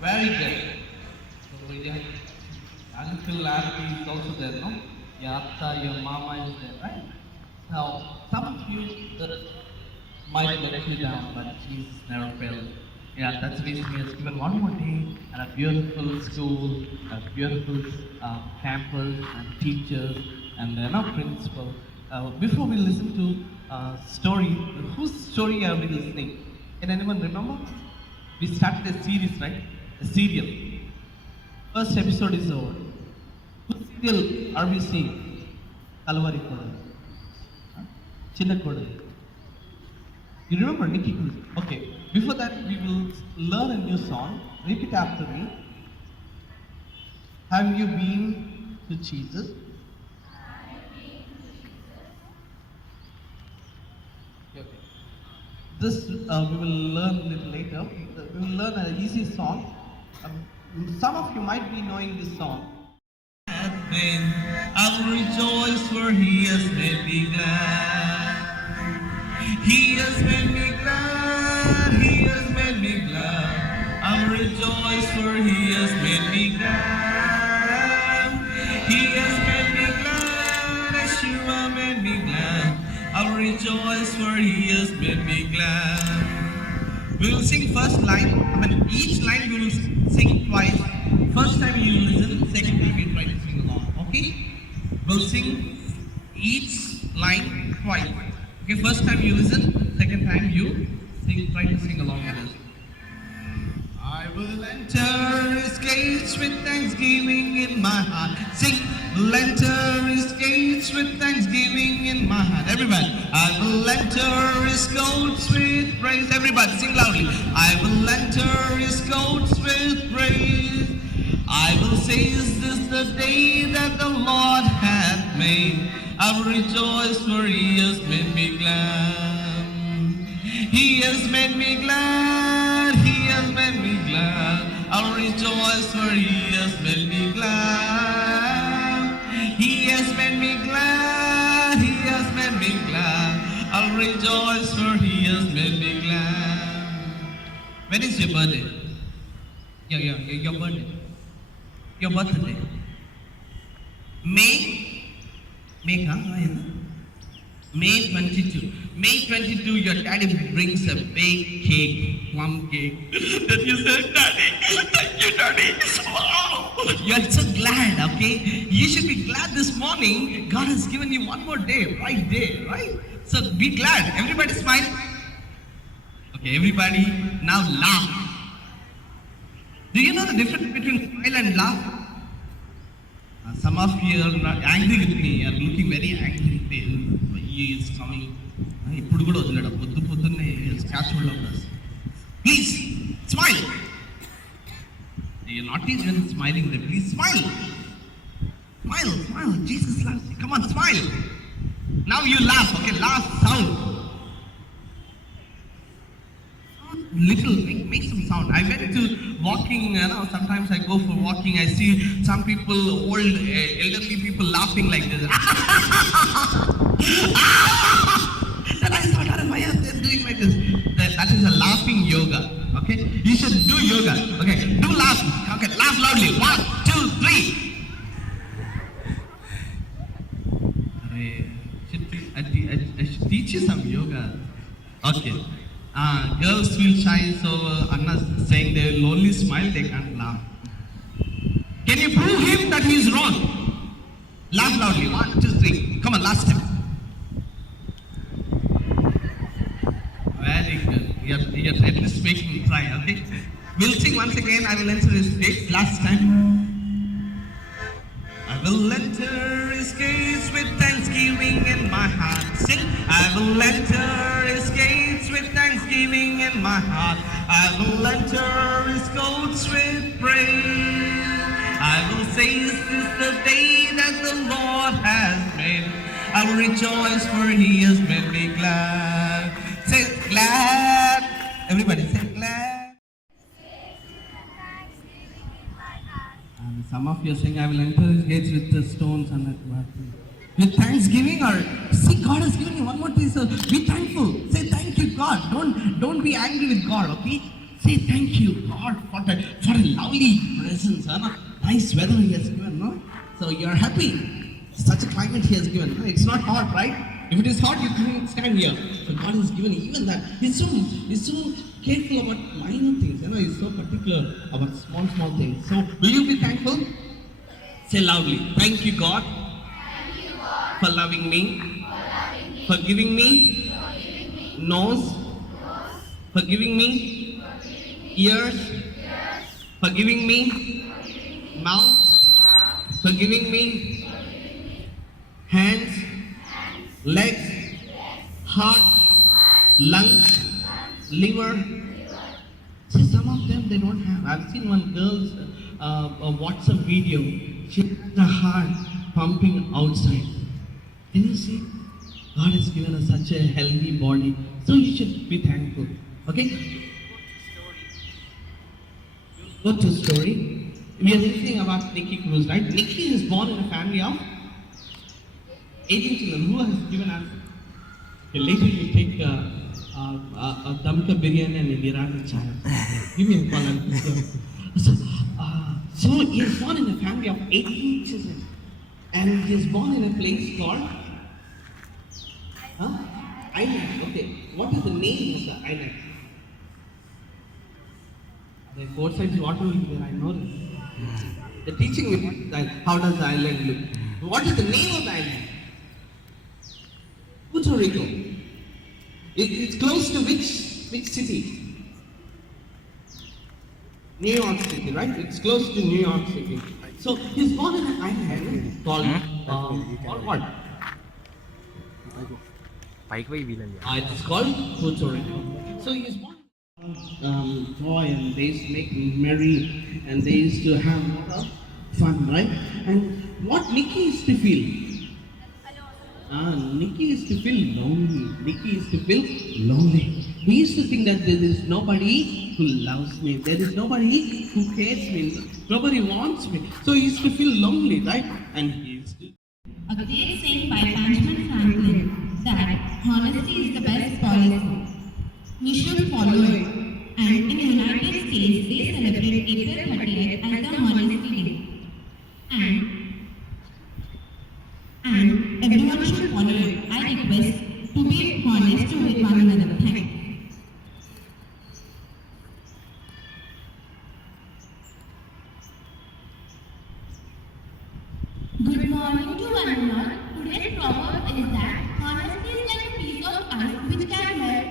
Very good. So, yeah, Uncle Auntie is also there, no? Your Atta, your Mama is there, right? Now, some of you might let you down, but Jesus never fails. Yeah, that's the reason He has given one more day and a beautiful school, a beautiful campus and teachers and principal. Before we listen to story, whose story are we listening? Can anyone remember? We started a series, right? A serial. First episode is over. Whose serial are we seeing? Kalvari Koda. Chinna Koda. You remember Nikki Cruz? Okay. Before that, we will learn a new song. Repeat after me. Have you been to Jesus? Okay. This we will learn a little later. We will learn an easy song. Some of you might be knowing this song. I will rejoice for He has made me glad. He has made me glad. He has made me glad. I will rejoice for He has made me glad. He has made me glad. Yeshua made me glad. I will rejoice for He has made me glad. We will sing first line. Each line we will sing twice. First time you listen, second time we try to sing along. Okay? We'll sing each line twice. Okay, first time you listen, second time you try to sing along with us. I will enter His gates with thanksgiving in my heart. Sing, will enter His gates with thanksgiving in my heart. Everybody, I will enter His courts with praise. Everybody, sing loudly. I will enter His courts with praise. I will say, is this the day that the Lord hath made? I will rejoice for He has made me glad. He has made me glad. He has made me glad. I will rejoice for He has made me glad. He has made me glad. He has made me glad. I will rejoice for He has made me glad. When is your birthday? Your birthday. Your birthday. May 22. May 22, your daddy brings a big cake, plum cake. Then you say, Daddy, thank you, Daddy. Wow. You're so glad, okay? You should be glad this morning. God has given you one more day, right? So be glad. Everybody smile. Okay, everybody now laugh. Do you know the difference between smile and laugh? Some of you are not angry with me. You are looking very angry. He is coming. Please smile. You're not even smiling there. Please smile. Smile. Jesus loves you. Come on, smile. Now you laugh. Okay, laugh sound. Little, make some sound. I went to walking, sometimes I go for walking, I see some people, old, elderly people laughing like this. Then I thought, why are they doing like this? That is a laughing yoga, okay? You should do yoga, okay? Do laugh, okay, laugh loudly. 1, 2, 3. I should teach you some yoga. Okay. Girls feel shy, so Anna's saying they will only smile, they can't laugh. Can you prove him that he is wrong? Laugh loudly. 1, 2, 3. Come on, last time. Very good. You're at least making me try, okay? We'll sing once again. I will enter His gates. Last time. I will enter His gates with thanksgiving in my heart. Sing. I will enter His gates with thanksgiving in my heart. I will enter His courts with praise. I will say, is this the day that the Lord has made? I will rejoice for He has made me glad. Say glad. Everybody say glad. And some of you are saying, I will enter His gates with the stones and with thanksgiving, or see, God has given you one more thing, so be thankful. Say thank you, God. Don't be angry with God, okay? Say thank you, God, for a lovely presence. Huh? Nice weather He has given. No? So you're happy. Such a climate He has given. No? It's not hot, right? If it is hot, you couldn't stand here. So God has given even that. He's so careful about minor things. He's so particular about small things. So will you be thankful? Say loudly. Thank you, God, for loving me, for giving me nose, for giving me ears, for giving me mouth, for giving me hands, legs, heart, lungs, liver. See, some of them they don't have. I've seen one girl's WhatsApp video. She has the heart pumping outside. Can you see? God has given us such a healthy body. So you should be thankful. Okay? Go to story. We are thinking about Nikki Cruz, right? Nikki is born in a family of 18 children. Who has given us? Okay, later you take a damka biryani and an Irani chai. Give me a call. So he is born in a family of 18 children. And he is born in a place called Island. Okay. What is the name of the island? The four sides water will be there, I know this. The teaching me that how does the island look? What is the name of the island? Puerto Rico. It's close to which city? New York City, right? It's close to New York City. So he's born in an island called what? It's called Puerto Rico. So he's born. Joy, and they used to make merry, and they used to have a lot of fun, right? And what Nikki used to feel? Nikki used to feel lonely. Nikki used to feel lonely. He used to think that there is nobody who loves me. There is nobody who cares me. Nobody wants me. So he used to feel lonely, right? And he used to. A great saying by Benjamin Franklin that honesty is the best policy. We should follow it. And in the United States, they celebrate April 30th as the Honesty Day. And everyone should follow it. I request to be honest with one another. Thank you. Good morning to everyone. Today's proverb is that honesty is like a piece of ice which can melt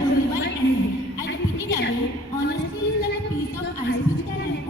only by energy. I repeat it again. Honesty is like a piece of ice which can melt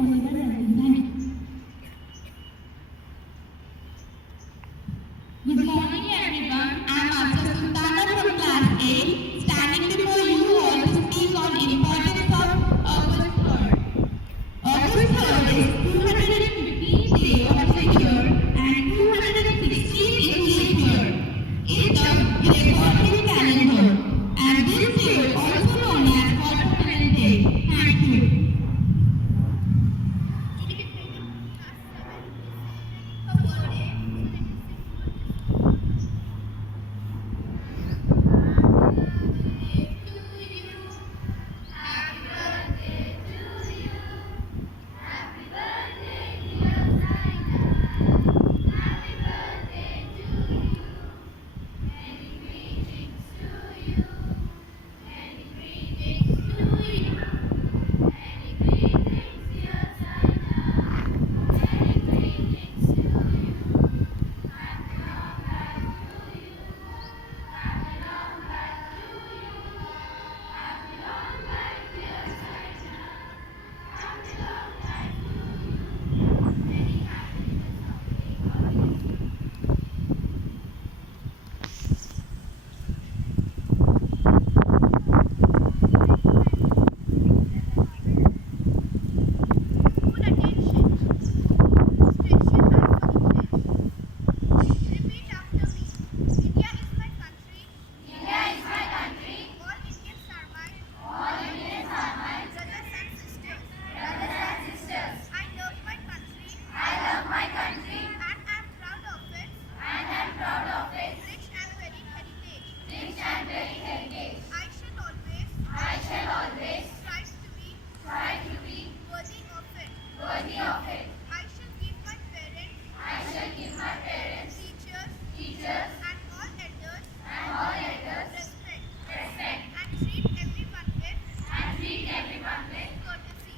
treat everyone with courtesy.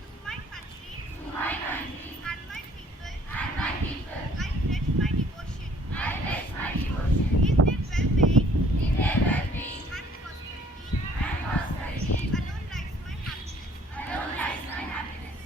To my country and my people, I pledge my devotion in their well-being and prosperity. Alone lies my happiness.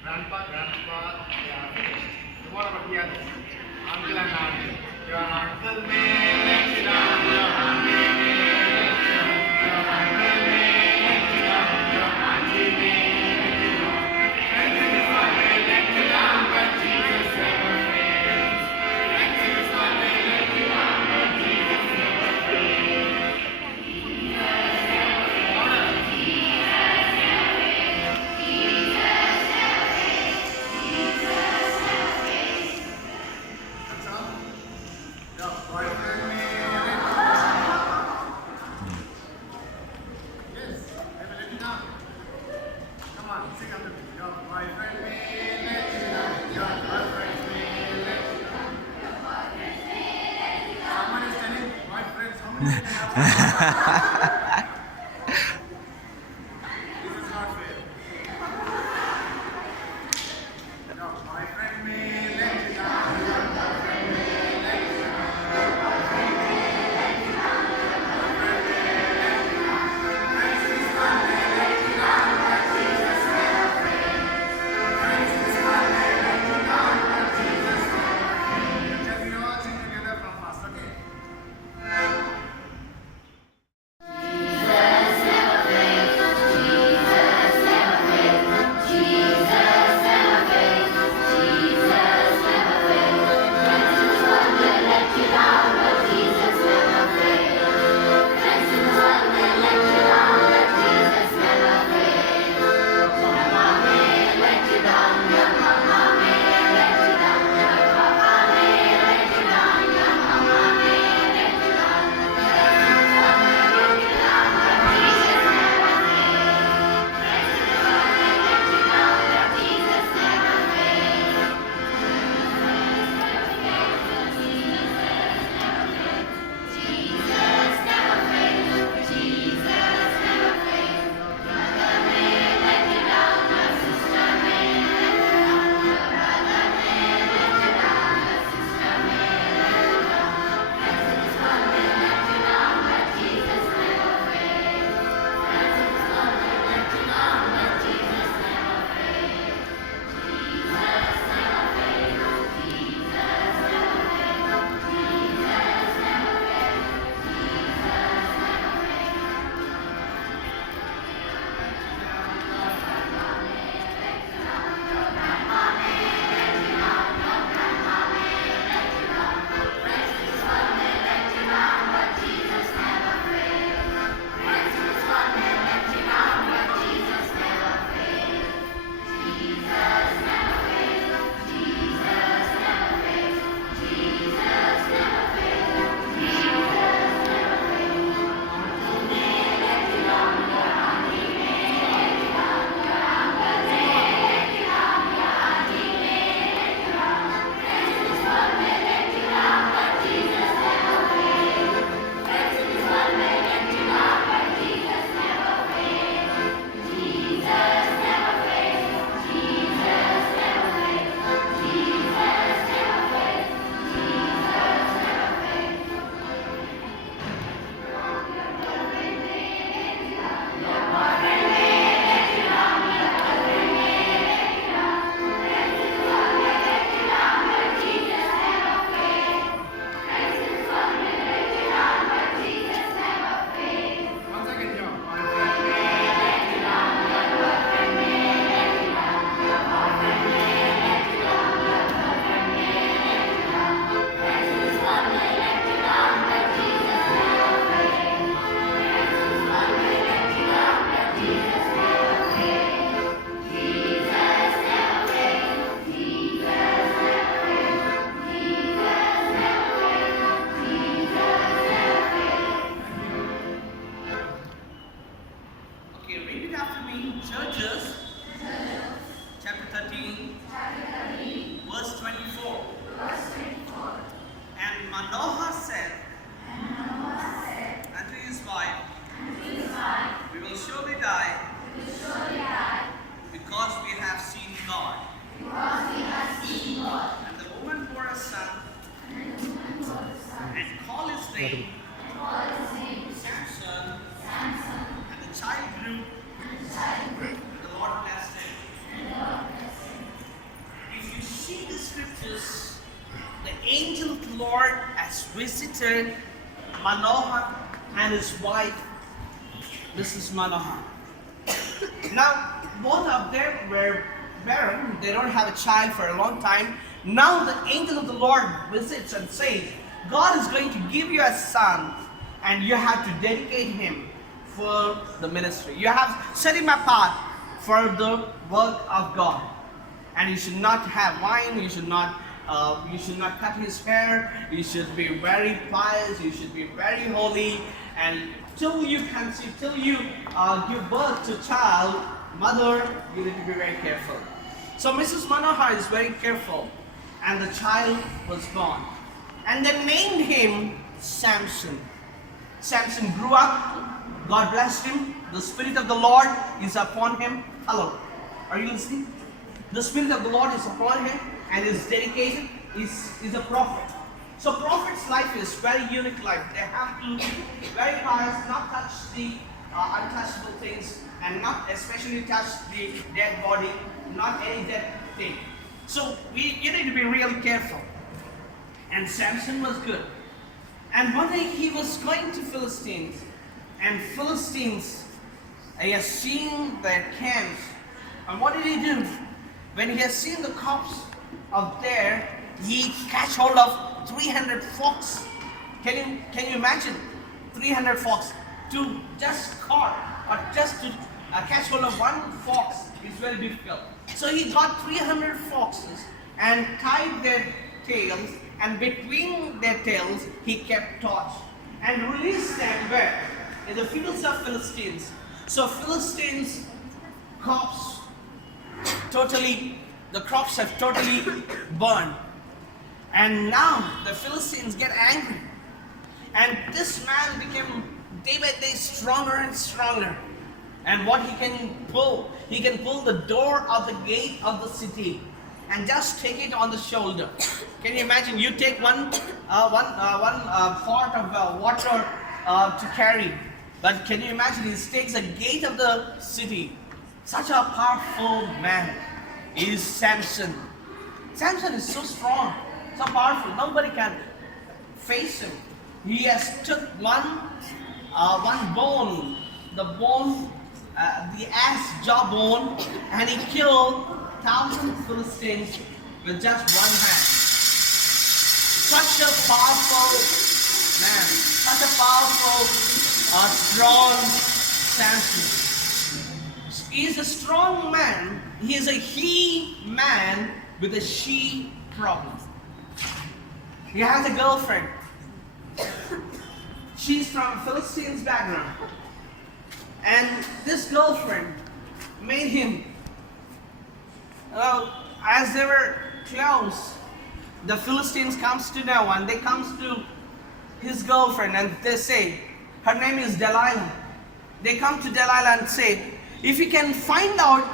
Grandpa, yeah, finished. So what about the others? Uncle and auntie. Your uncle may let you down, your auntie may let you down, your uncle may let you down, your auntie may let you down. Friends in this world may let you down, but Jesus never fails. Friends in this world may let you down, but Jesus never fails. That's all. Your boyfriend may let you down. Yes, they will let you down. Come on, sing after me. Your boyfriend may let you down. Your girlfriend may let you down. Someone is telling boyfriends how many they have. This is not fair. Your boyfriend may let you down. Your girlfriend may let you down. Your boyfriend may let you down. Your girlfriend may let you down. Friends in this world may let you down, but Jesus never fails. Friends in this world may let you down, but Jesus never fails. Shall we all sing together from us, okay? Jesus visited Manohar and his wife, Mrs. Manohar. Now, both of them were barren. They don't have a child for a long time. Now the angel of the Lord visits and says, God is going to give you a son, and you have to dedicate him for the ministry. You have set him apart for the work of God. And you should not have wine, you should not cut his hair, you should be very pious, you should be very holy, and till you conceive, till you give birth to child, mother, you need to be very careful. So Mrs. Manohar is very careful, and the child was born. And they named him Samson. Samson grew up, God blessed him, the Spirit of the Lord is upon him. Hello, are you listening? The Spirit of the Lord is upon him and is dedicated, is a prophet. So prophet's life is very unique life. They have to be very pious, not touch the untouchable things, and not especially touch the dead body, not any dead thing. So you need to be really careful. And Samson was good. And one day he was going to Philistines, and Philistines, he has seen their camps. And what did he do? When he has seen the corpse of there, he catch hold of 300 fox. Can you imagine 300 fox to just caught or just to catch hold of one fox is very difficult. So he got 300 foxes and tied their tails, and between their tails he kept torch and released them where? In the fields of Philistines. So Philistines crops the crops have totally burned. And now the Philistines get angry. And this man became day by day stronger and stronger. And what he can pull the door of the gate of the city and just take it on the shoulder. Can you imagine? You take one pot of water to carry. But can you imagine? He takes the gate of the city. Such a powerful man is Samson. Samson is so strong, so powerful. Nobody can face him. He has took one bone, the ass jawbone, and he killed 1,000 Philistines with just one hand. Such a powerful man, such a powerful, strong Samson. He is a strong man. He is a he man with a she problem. He has a girlfriend. She's from Philistine's background. And this girlfriend made him, as they were close, the Philistines comes to know, and they comes to his girlfriend and they say, her name is Delilah. They come to Delilah and say, if you can find out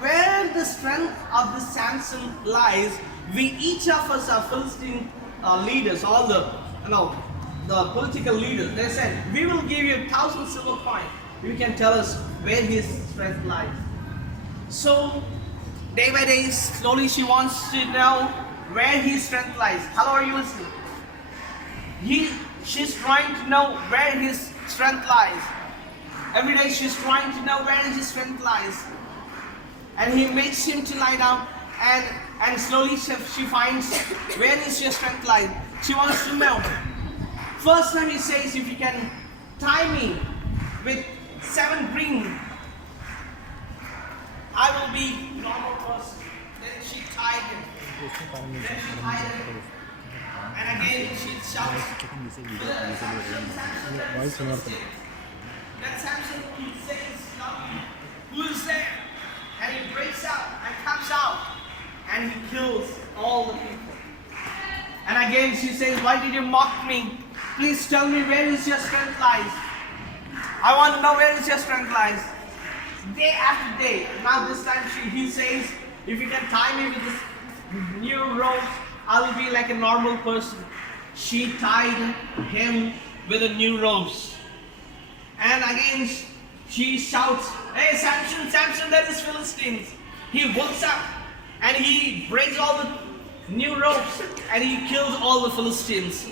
where the strength of the Samson lies, we each of us are Philistine leaders, all the political leaders. They said, we will give you 1,000 silver coins. You can tell us where his strength lies. So day by day, slowly she wants to know where his strength lies. Hello, are you listening? She's trying to know where his strength lies. Every day she's trying to know where his strength lies. And he makes him to lie down, and slowly she finds where is your strength lies. She wants to know. First time he says, if you can tie me with 7 rings, I will be normal person. Then she tied him. And again she shouts. Then Samson says, who is there? And he breaks out and comes out and he kills all the people. And again she says, why did you mock me? Please tell me where is your strength lies. I want to know where is your strength lies. Day after day. Now this time he says, if you can tie me with this new rope, I will be like a normal person. She tied him with the new ropes. And again she shouts, hey Samson, Samson, that is Philistines. He wakes up and he breaks all the new ropes and he kills all the Philistines.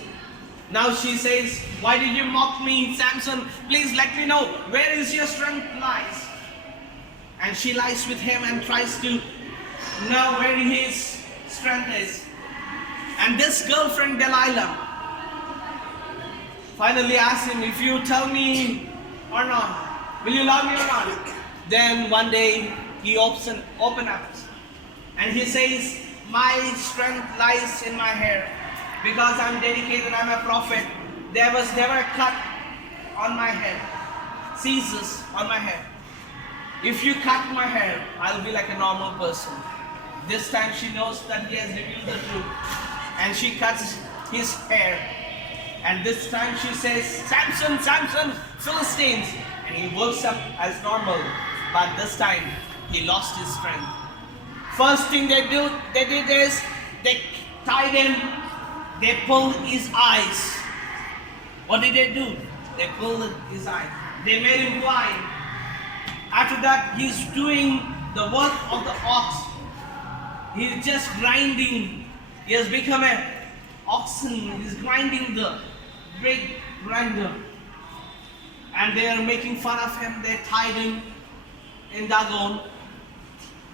Now she says, why did you mock me, Samson? Please let me know, where is your strength lies? And she lies with him and tries to know where his strength is. And this girlfriend Delilah finally asks him, if you tell me or not, will you love me or not? Then one day he open up and he says, my strength lies in my hair. Because I'm dedicated, I'm a prophet. There was never a cut on my head, scissors on my head. If you cut my hair, I'll be like a normal person. This time she knows that he has revealed the truth. And she cuts his hair. And this time she says, Samson, Samson, Philistines. And he wakes up as normal. But this time, he lost his strength. First thing they did is, they tied him, they pulled his eyes. What did they do? They pulled his eyes. They made him blind. After that, he's doing the work of the ox. He's just grinding. He has become an oxen. He's grinding the big grinder. And they are making fun of him. They tied him in Dagon.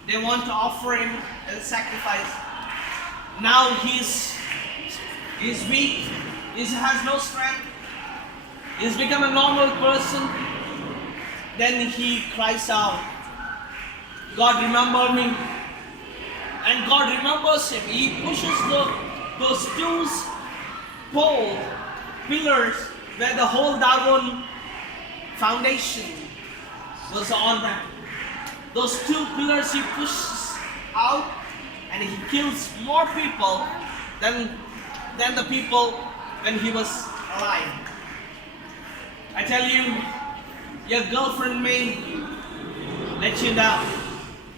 They want to offer him as a sacrifice. Now he's weak. He has no strength. He's become a normal person. Then he cries out, God remember me. And God remembers him. He pushes those two pillars where the whole Dagon foundation was on that. Those two pillars he pushes out and he kills more people than the people when he was alive. I tell you, your girlfriend may let you down.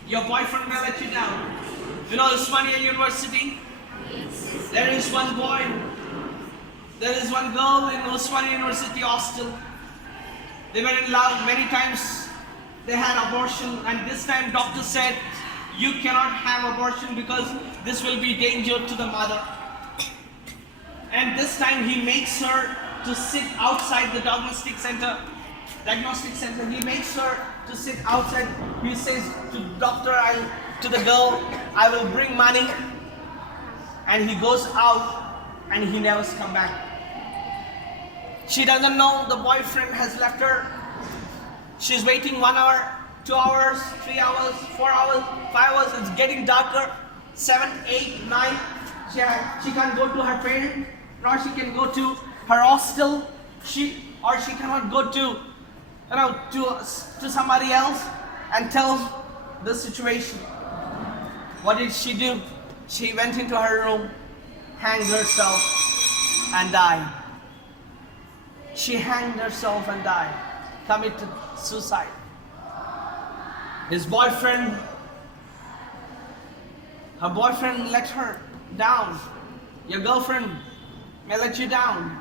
Your boyfriend may let you down. You know Usmania University? There is one boy, there is one girl in Usmania University hostel. They were in love many times. They had abortion, and this time doctor said, you cannot have abortion because this will be danger to the mother. And this time he makes her to sit outside the diagnostic center. He makes her to sit outside. He says to the girl, I will bring money. And he goes out and he never comes back. She doesn't know the boyfriend has left her. She's waiting 1 hour, 2 hours, 3 hours, 4 hours, 5 hours. It's getting darker. 7, 8, 9. She can't go to her parents, nor she can go to her hostel. She cannot go to somebody else and tell the situation. What did she do? She went into her room, hanged herself, and died. She hanged herself and died. Committed suicide. Her boyfriend let her down. Your girlfriend may let you down,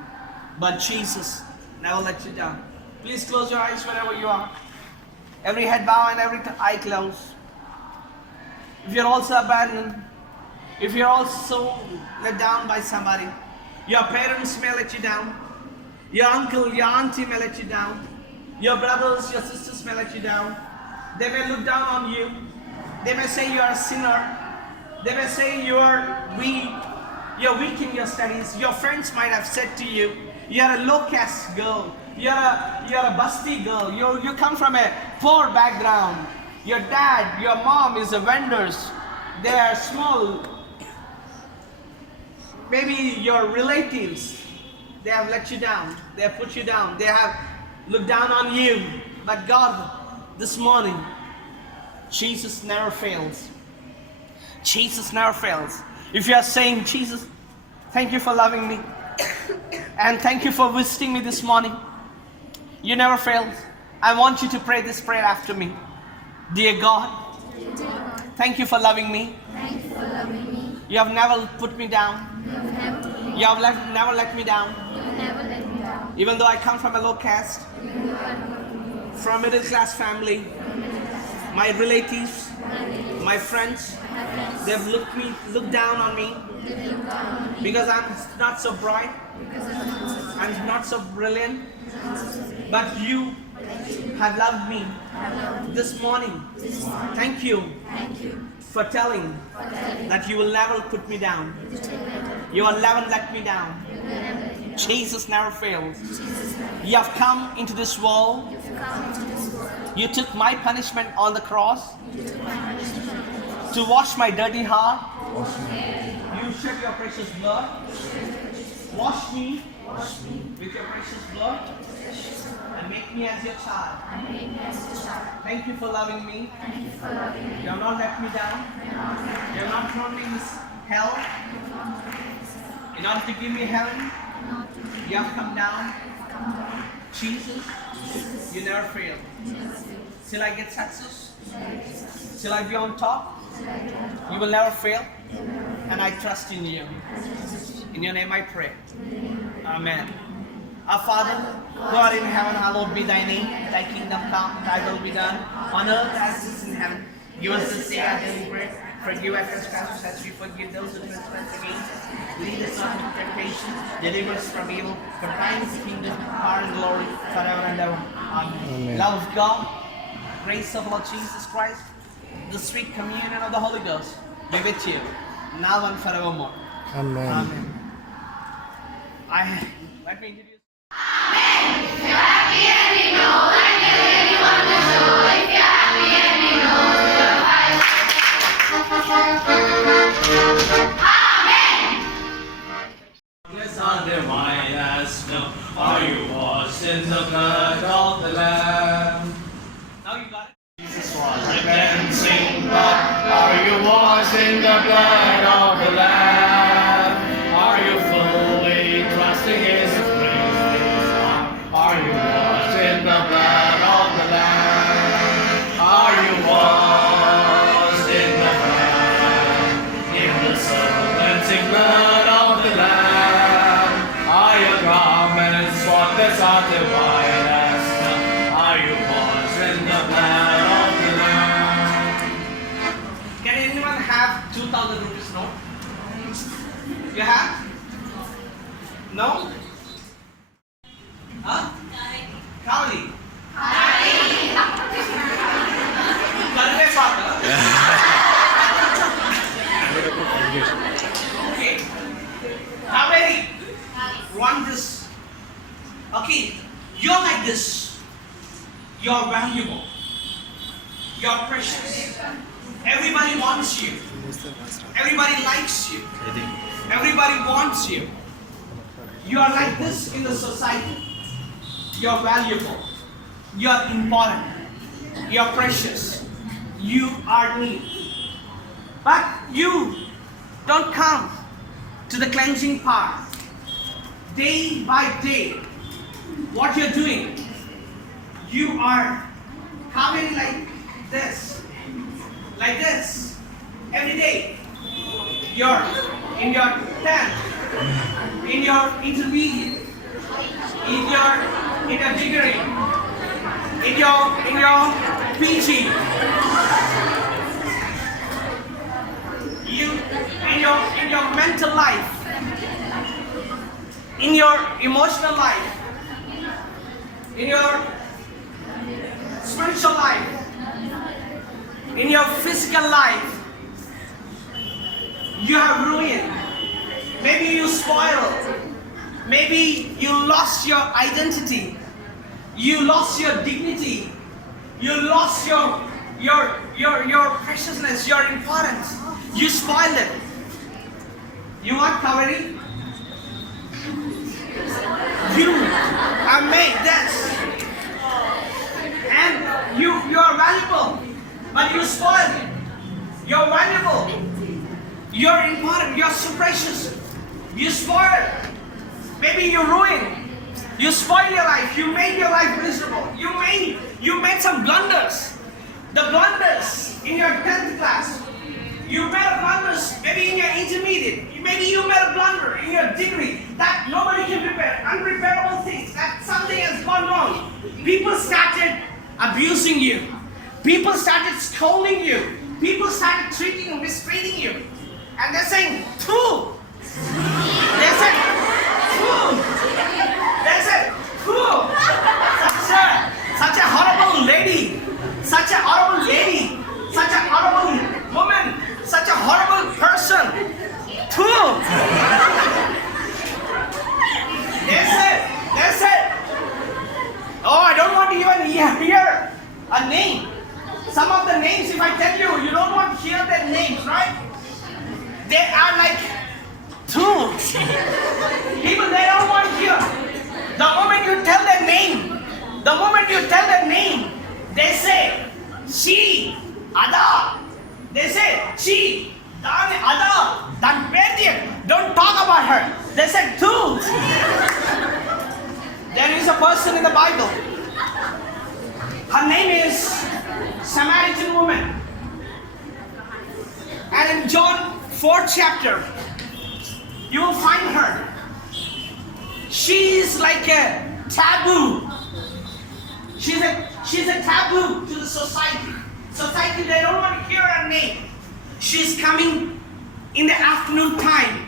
but Jesus never let you down. Please close your eyes wherever you are. Every head bow and every eye closed. If you're also abandoned, if you're also let down by somebody, your parents may let you down, your uncle, your auntie may let you down, your brothers, your sisters may let you down. They may look down on you. They may say you are a sinner. They may say you are weak. You're weak in your studies. Your friends might have said to you, you're a low caste girl. You're a busty girl. You come from a poor background. Your dad, your mom is a vendors. They are small. Maybe your relatives, they have let you down. They have put you down. They have looked down on you. But God, this morning, Jesus never fails. Jesus never fails. If you are saying, Jesus, thank you for loving me. And thank you for visiting me this morning. You never failed. I want you to pray this prayer after me. Dear God, thank you for loving me. You have never put me down. You have never let me down. Even though I come from a low caste, from a middle class family, my relatives, my friends, they've looked down on me because I'm not so bright. I'm not so brilliant, but you have loved me this morning. Thank you for telling that you will never put me down. You will never let me down. Jesus never fails. You have come into this world. You took my punishment on the cross to wash my dirty heart. You shed your precious blood. Wash me with your precious blood and make me as your child. Thank you for loving me. You have not let me down. You have not thrown me in this hell. In order to give me heaven, you have come down. Jesus, you never fail. Till I get success, till I be on top, you will never fail. And I trust in you. In your name I pray. Amen. Our Father, who art in heaven, hallowed be thy name. Thy kingdom come, thy will be done, on earth as it is in heaven. Give us this day our daily bread. Forgive our trespasses as we forgive those who trespass against us. Lead us not into temptation, deliver us from evil. For thine is the kingdom, power and glory, forever and ever. Amen. Love of God, grace of Lord Jesus Christ, the sweet communion of the Holy Ghost be with you, now and forevermore. Amen. Let me introduce. Divine as snow, are you washed in the blood of the Lamb? Now you got it. Jesus was the cleansing blood. Are you washed in the blood of the Lamb? Are you fully trusting His grace? Are you washed in the blood of the Lamb? Are you washed in the blood, in the cleansing blood of the Lamb? Are your garments spotless are white as snow? Are you washed in the blood of the Lamb? Can anyone have 2,000 rupees note? You have? No? Huh? Kavali. Kalpe Pata. Okay. Kaveri. Want this? Okay. You're like this. You're valuable. You're precious. Everybody wants you. Everybody likes you. Everybody wants you. You are like this in the society. You're valuable. You're important. You're precious. You are neat. But you don't come to the cleansing part. Day by day, what you're doing, you are coming like this, every day. You're in your 10th, in your intermediate, in your degree, in your PG, you in your mental life, in your emotional life, in your spiritual life, in your physical life, you have ruined. Maybe you spoiled. Maybe you lost your identity. You lost your dignity. You lost your preciousness, your importance. You spoiled it. You want Kaveri? You have made this. And you are valuable, but you spoiled it. You're valuable. You're important. You're so precious. You spoiled. Maybe you ruined. You spoiled your life. You made your life miserable. You made some blunders. The blunders in your 10th class. You made a blunders maybe in your intermediate. Maybe you made a blunder in your degree that nobody can repair. Unrepairable things. That something has gone wrong. People started abusing you. People started scolding you. People started treating you, mistreating you. And they're saying, "Pooh!" They said, fool. They said, fool. Such a horrible lady. Such a horrible lady. Such a horrible woman. Such a horrible person. Fool. They said, oh, I don't want to even hear a name. Some of the names, if I tell you, you don't want to hear their names, right? They are like tools. People, they don't want to hear. The moment you tell their name, they say, she, Ada. They say, she, Dan, Ada, Dan Pedian. Don't talk about her. They said tools. There is a person in the Bible. Her name is Samaritan woman. And in John 4th chapter, you will find her. She is like a taboo. She's a taboo to the society. Society, they don't want to hear her name. She's coming in the afternoon time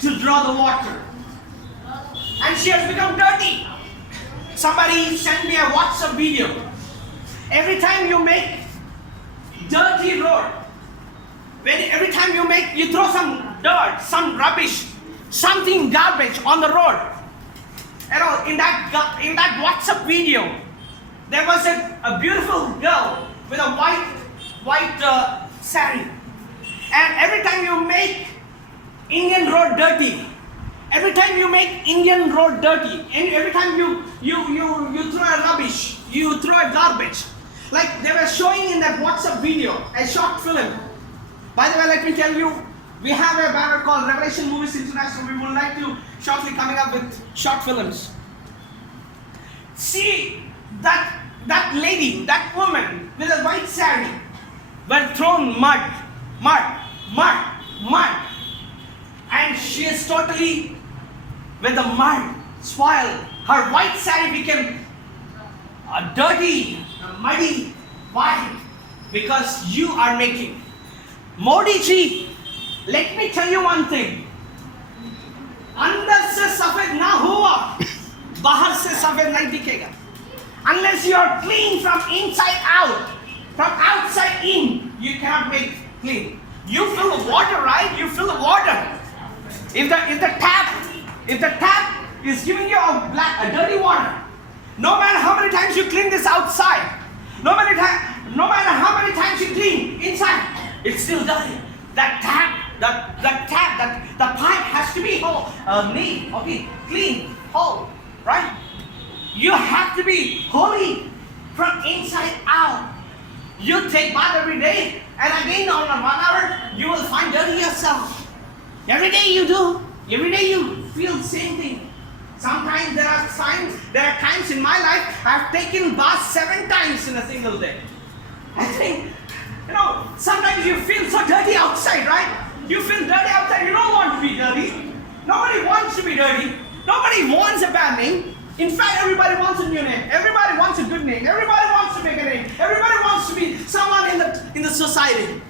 to draw the water. And she has become dirty. Somebody sent me a WhatsApp video. Every time you make dirty road, every time you throw some dirt, some rubbish, something garbage on the road. You know, in that WhatsApp video, there was a beautiful girl with a white sari. And every time you make Indian road dirty, every time you throw a rubbish, you throw a garbage. Like they were showing in that WhatsApp video, a short film. By the way, let me tell you, we have a banner called Revelation Movies International. We would like to shortly coming up with short films. See that lady, that woman with a white sari, were thrown mud, and she is totally with the mud spoiled. Her white sari became dirty, muddy, white, because you are making. Modi ji, let me tell you one thing. अंदर से सफेद ना हुआ, बाहर से सफेद नहीं दिखेगा. Unless you are clean from inside out, from outside in, you cannot make clean. You fill the water, right? You fill the water. If the tap is giving you a dirty water, no matter how many times you clean this outside, no matter how many times you clean inside, it's still dirty. The pipe has to be whole, neat, okay, clean, whole, right? You have to be holy from inside out. You take bath every day, and again on 1 hour, you will find dirty yourself. Every day you do. Every day you feel the same thing. Sometimes there are times in my life I've taken bath 7 times in a single day. I think, sometimes you feel so dirty outside, right? You feel dirty outside. You don't want to be dirty. Nobody wants to be dirty. Nobody wants a bad name. In fact, everybody wants a new name. Everybody wants a good name. Everybody wants to make a name. Everybody wants to be someone in the society.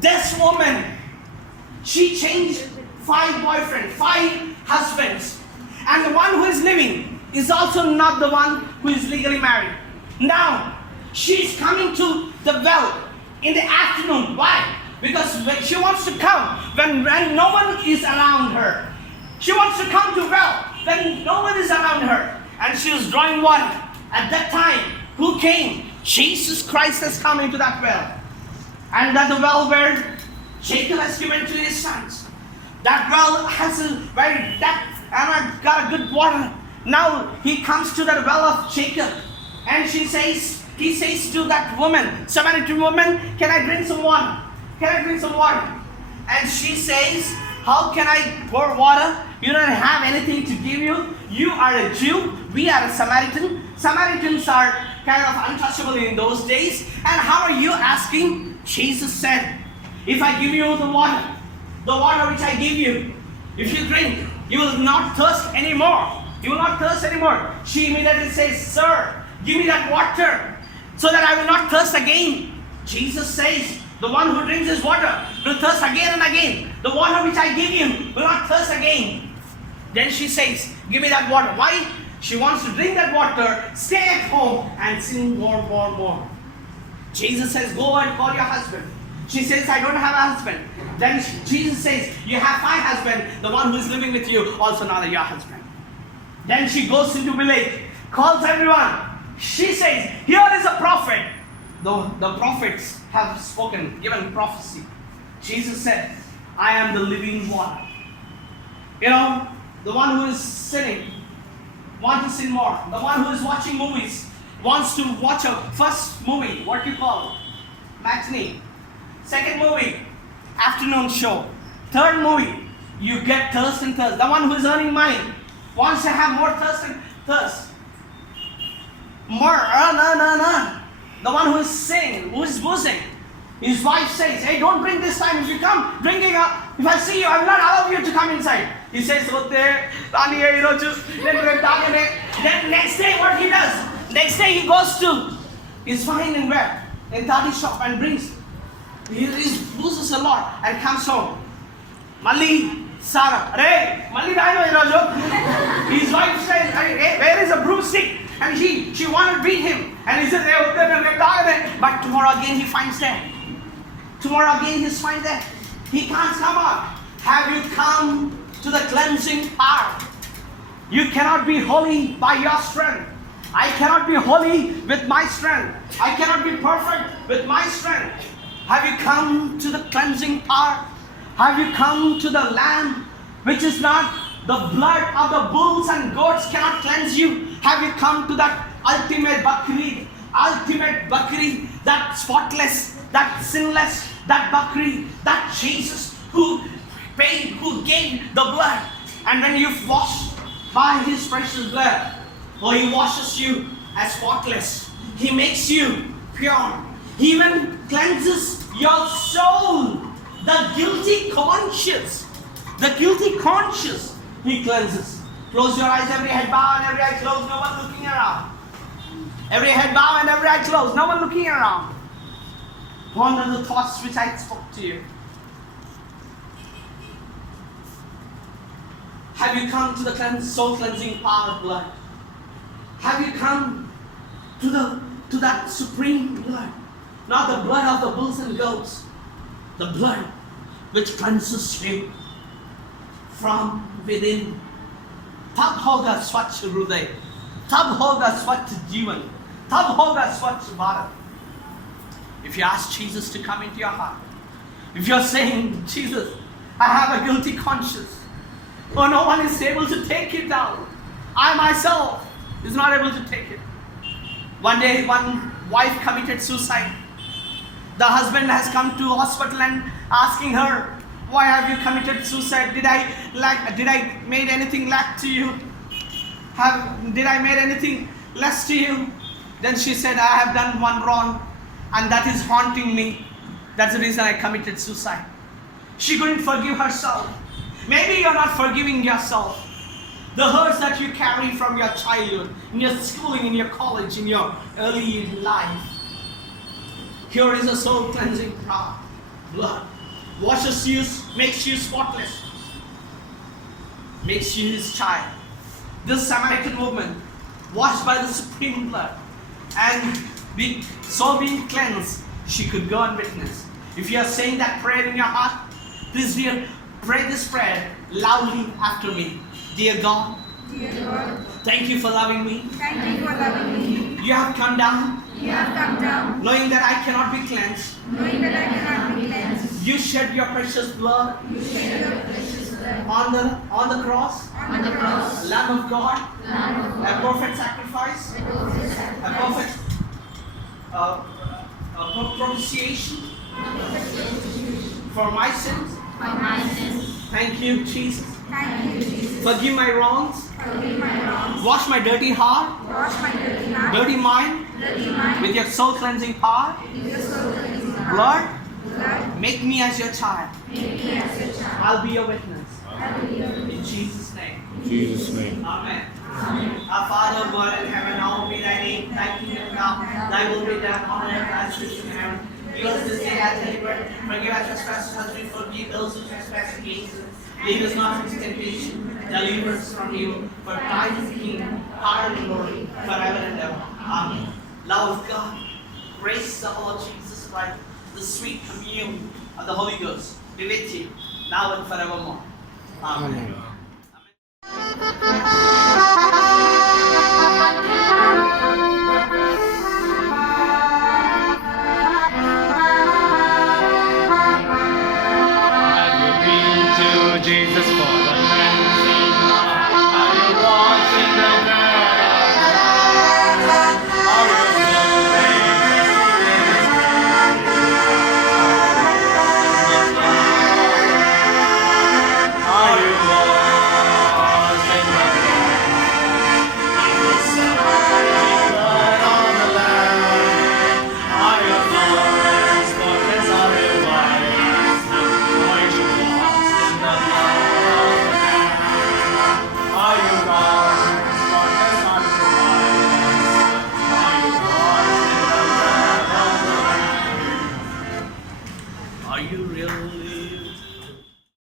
This woman, she changed 5 boyfriends, 5 husbands. And the one who is living is also not the one who is legally married. Now, she's coming to the well in the afternoon. Why? Because when she wants to come when no one is around her. She wants to come to well when no one is around her. And she was drawing water. At that time, who came? Jesus Christ has come into that well. And that the well where Jacob has given to his sons. That well has a very depth and got a good water. Now he comes to that well of Jacob. And he says to that woman, Samaritan woman, can I drink some water? Can I drink some water? And she says, how can I pour water? You don't have anything to give you. You are a Jew. We are a Samaritan. Samaritans are kind of untouchable in those days. And how are you asking? Jesus said, if I give you the water which I give you, if you drink, you will not thirst anymore. You will not thirst anymore. She immediately says, sir, give me that water so that I will not thirst again. Jesus says, the one who drinks this water will thirst again and again. The water which I give you will not thirst again. Then she says, give me that water. Why? She wants to drink that water, stay at home and sin more. Jesus says, go and call your husband. She says, I don't have a husband. Then Jesus says, you have my husband, the one who is living with you, also not your husband. Then she goes into village, calls everyone. She says, here is a prophet. The prophets have spoken, given prophecy. Jesus said, I am the living water. You know, the one who is sinning, wants to sin more. The one who is watching movies, wants to watch a first movie, what do you call it? Matinee. Second movie, afternoon show. Third movie, you get thirst and thirst. The one who is earning money wants to have more thirst and thirst. More, earn. The one who is sinning, who is boozing. His wife says, hey, don't drink this time. If you come drinking, if I see you, I will not allow you to come inside. He says, then next day what he does? Next day he goes to, he's fine and wet, in Tadi shop and brings, he boozes a lot and comes home. Mali, Sarah, hey, Mali his wife says, hey, where is a broomstick? And she wanted to beat him. And he says, but tomorrow again he finds there. Tomorrow again he finds there. He can't come out. Have you come to the cleansing power? You cannot be holy by your strength. I cannot be holy with my strength. I cannot be perfect with my strength. Have you come to the cleansing power? Have you come to the Lamb, which is not the blood of the bulls and goats cannot cleanse you? Have you come to that ultimate Bakri, that spotless, that sinless, that Bakri, that Jesus who paid, who gave the blood? And when you wash by His precious blood, He washes you as spotless. He makes you pure. He even cleanses your soul. The guilty conscience, He cleanses. Close your eyes, every head bow and every eye closed, no one looking around. Every head bow and every eye closed, no one looking around. Ponder the thoughts which I spoke to you. Have you come to the soul cleansing power of blood? Have you come to that supreme blood? Not the blood of the bulls and goats. The blood which cleanses you from within. Tab hoga swachh hruday. Tab hoga swachh jivan. Tab hoga swachh bharat. If you ask Jesus to come into your heart, if you're saying, Jesus, I have a guilty conscience. Oh, no one is able to take it down. I myself is not able to take it. One day, one wife committed suicide. The husband has come to hospital and asking her, why have you committed suicide? Did I made anything lack to you? Did I made anything less to you? Then she said, I have done one wrong and that is haunting me. That's the reason I committed suicide. She couldn't forgive herself. Maybe you're not forgiving yourself. The hurts that you carry from your childhood, in your schooling, in your college, in your early life. Here is a soul cleansing power. Blood washes you, makes you spotless, makes you His child. This Samaritan woman, washed by the supreme blood, and being cleansed, she could go and witness. If you are saying that prayer in your heart, please dear, pray this prayer loudly after me. Dear God, thank you for loving me. Thank you for loving me. You have come down, Knowing that I cannot be cleansed. You shed your precious blood on the cross, Lamb of God, a perfect sacrifice, a perfect propitiation for my sins. Thank you, Jesus. Forgive my wrongs. Wash my dirty heart, dirty mind with your soul cleansing power. Lord, make me as your child. I'll be your witness. In Jesus' name. Amen. Our Father, God in heaven, hallowed be thy name. Thy kingdom come. Thy will be done on earth as it is in heaven. Give us this day our daily bread. Forgive our trespasses as we forgive those who trespass against us. Lead us not into temptation. Deliver us from evil. For thine is the kingdom, power, and glory, forever and ever. Amen. Love of God, grace of our Lord Jesus Christ, the sweet communion of the Holy Ghost be with you now and forevermore. Amen.